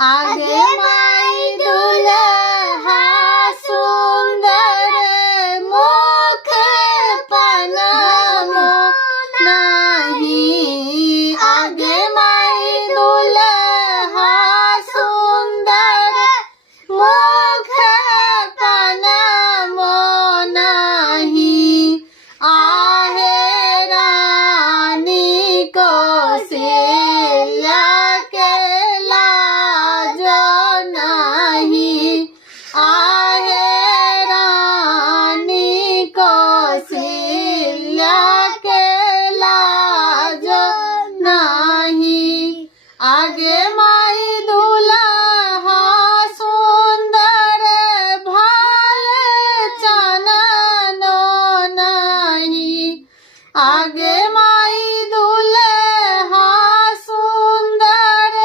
आगे माई दुल्हा सुंदर मुख पनाम नाही आगे माई दुल्हा सुंदर मुख पनाम नाही आहे रानी कौशल्या के लाज नाही आहे रानी कौशल्या के लाज नाही आगे माई दुल्हा